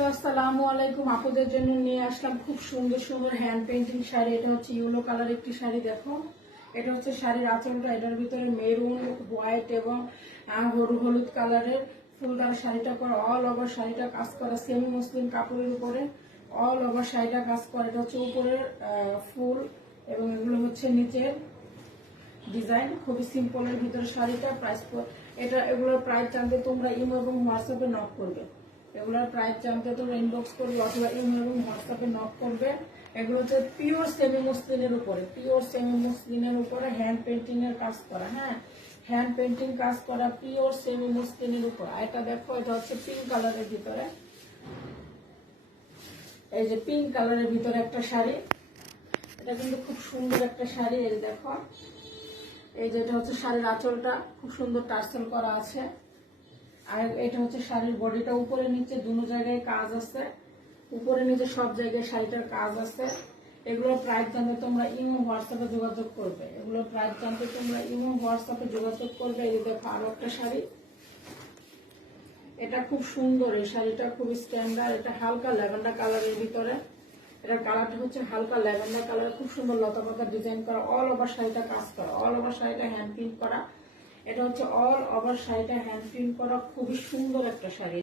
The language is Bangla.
হ্যালো, আসসালামু আলাইকুম। আপুদের জন্য নিয়ে আসলাম খুব সুন্দর সুন্দর হ্যান্ড পেইন্টিং শাড়ি। এটা হচ্ছে ইয়েলো কালার একটি শাড়ি। দেখো, এটা হচ্ছে শাড়ির আঁচলটা। এটার ভিতরে মেরুন, হোয়াইট এবং হলুদ কালারের ফুল দ্বারা শাড়িটা করা। অল ওভার শাড়িটা কাজ করা সেমি মসলিন কাপড়ের উপরে। অল ওভার শাড়িটা কাজ করা। এটা হচ্ছে উপরের ফুল এবং এগুলো হচ্ছে নিচের ডিজাইন। খুবই সিম্পলের ভিতরে শাড়িটা। এগুলোর প্রাইস জানতে তোমরা ইমো এবং হোয়াটসঅ্যাপে নক করবে। এগুলোর প্রাইস জানতে তোমরা ইনবক্স করবে অথবা ইমো এবং হোয়াটসঅ্যাপে নক করবে। এগুলো হচ্ছে পিওর সেমি মসলিনের উপরে হ্যান্ড পেন্টিং এর কাজ করা। হ্যাঁ, হ্যান্ড পেন্টিং কাজ করা পিওর সেমি মসলিনের উপর। এটা দেখো, এটা হচ্ছে পিঙ্ক কালারের ভিতরে। এই যে পিঙ্ক কালারের ভিতরে একটা শাড়ি। এটা কিন্তু খুব সুন্দর একটা শাড়ি। এই দেখো, এই যে এটা হচ্ছে শাড়ির আঁচলটা, খুব সুন্দর টার্সেল করা আছে। আর এটা হচ্ছে শাড়ির বডিটা। উপরে নিচে দুটো জায়গায় কাজ আছে, উপরে নিচে সব জায়গায় শাড়িটার কাজ আছে। এগুলোর প্রাইস জানতে তোমরা ইমো হোয়াটসঅ্যাপে যোগাযোগ করবে। এই যে দেখো, আরো একটা শাড়ি। এটা খুব সুন্দর। এই শাড়িটা খুব স্ট্যান্ডার্ড। এটা হালকা ল্যাভেন্ডার কালারের ভিতরে। এটা কালারটা হচ্ছে হালকা ল্যাভেন্ডার কালার। খুব সুন্দর লতা পাতা ডিজাইন করা। অল ওভার শাড়িটা কাজ করা। অল ওভার শাড়িটা হ্যান্ড প্রিন্ট করা। এটা হচ্ছে অল ওভার শাড়িটা হ্যান্ড প্রিন্ট করা। খুবই সুন্দর একটা শাড়ি।